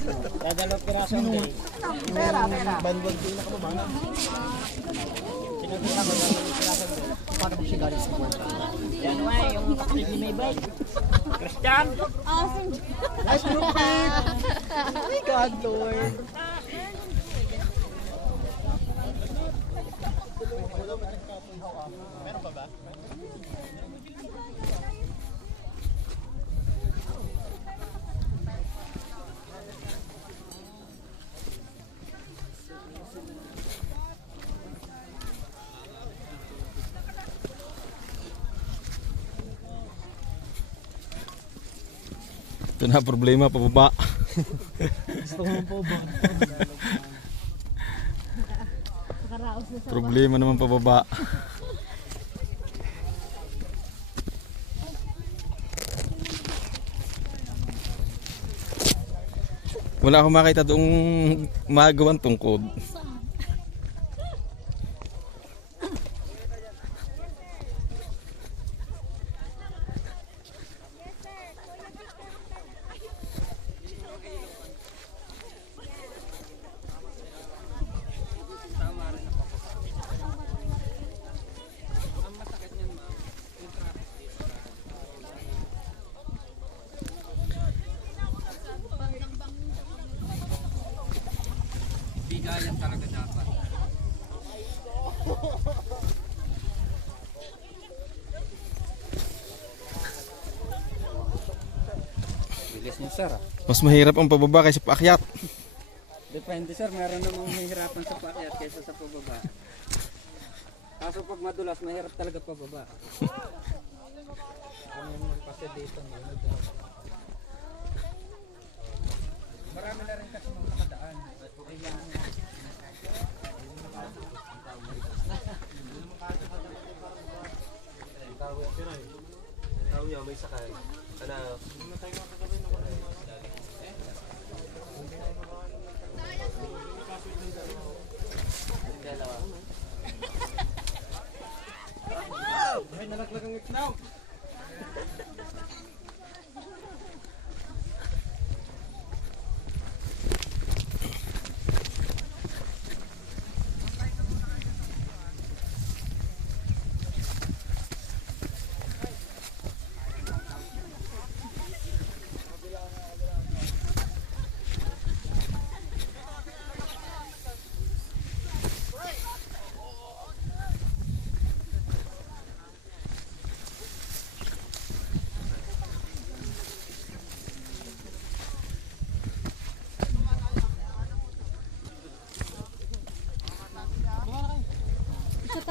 Dadalawang piraso ang day. Pera. Banwag din na kababana. Sinagpira ko dalawang piraso ang day. Paano mo siya galing sa buwan? Yan nga yung kapatid ni Maybay. Christian! Awesome. Nice looking! Oh my God, Lord! Meron pa ba? Ito na problema, pababa. Gusto ko po ba? Nakaraos na sa Problema naman pababa. Wala akong makita doong magawang tungkod. Bigayan talaga dapat. Bilis niya sir. Mas mahirap ang pababa kaysa paakyat. Depende sir, meron namang mahihirapan sa paakyat kaysa sa pababa. Kaso pag madulas, mahirap talaga pababa. Ano yung kasi dito marami na rin kasi mga nakadaan. Tao niya, may sakay. Ano? Ay, nalaglag ang itnaw.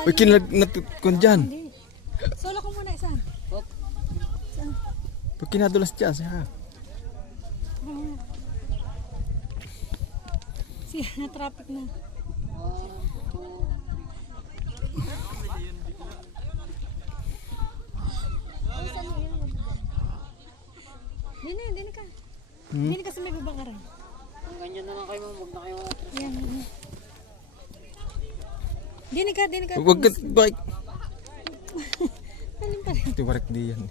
Uy, kinagnatun dyan. Solo ko muna isa. Pag kinadulas dyan, siya. Siya na traffic na. Dini ka. Dini kasi may babakaran. Kung ganyan naman kayo, huwag na kayo atras. Yan. Dini ka. Huwag ka, bakit? Alin pa rin. Tiwarik di yan.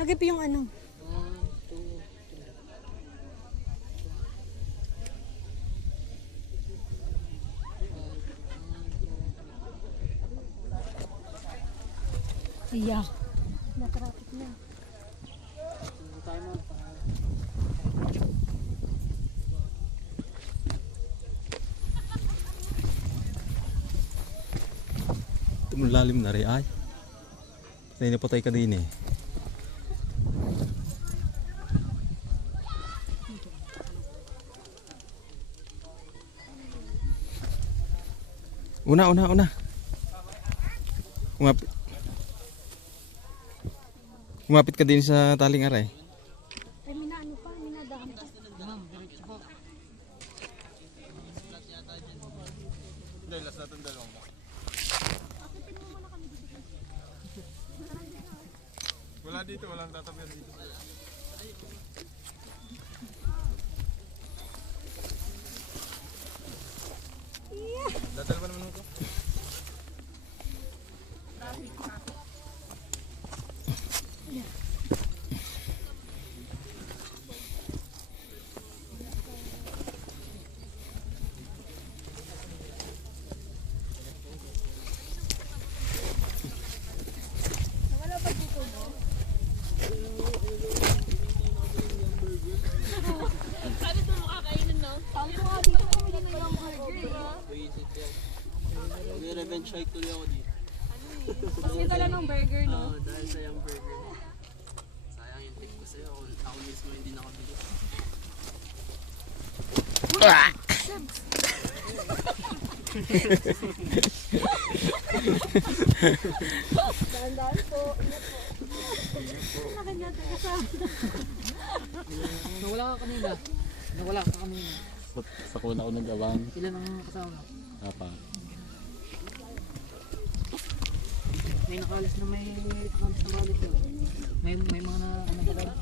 Hagip yung ano. Iya. Na-traffic na. Tumulalim na rin ay. Patay na patay ka din eh. Una. Umapit ka din sa taling aray. Ay, minaano pa, minadaan pa. Hindi, last natin dalawang ba? Wala dito, walang tatabihan dito. Dadalwa naman ito. Yeah. Nag-bike tuloy ako dito. Kasi tala ng burger, no? Oo, dahil sa yung burger. Sayang yung tip ko sa'yo. Ako mismo hindi nakabili. Dahan-dahan po. Nawala ka kanina. Nawala ka kanina. Sa kuna ko nag-abang. Ilan ang kasama? Apa. May nakalis na may nakalis na balik yun. May mga na ano ba lang?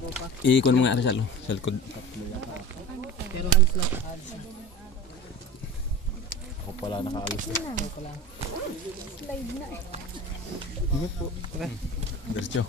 Tropa. Iikon mo nga Rizal. Sa likod. Pero halos lang. Halos lang. Ako pala nakaalis na. Ako pala. Slide na eh. Ingat po. Tara. Diretso.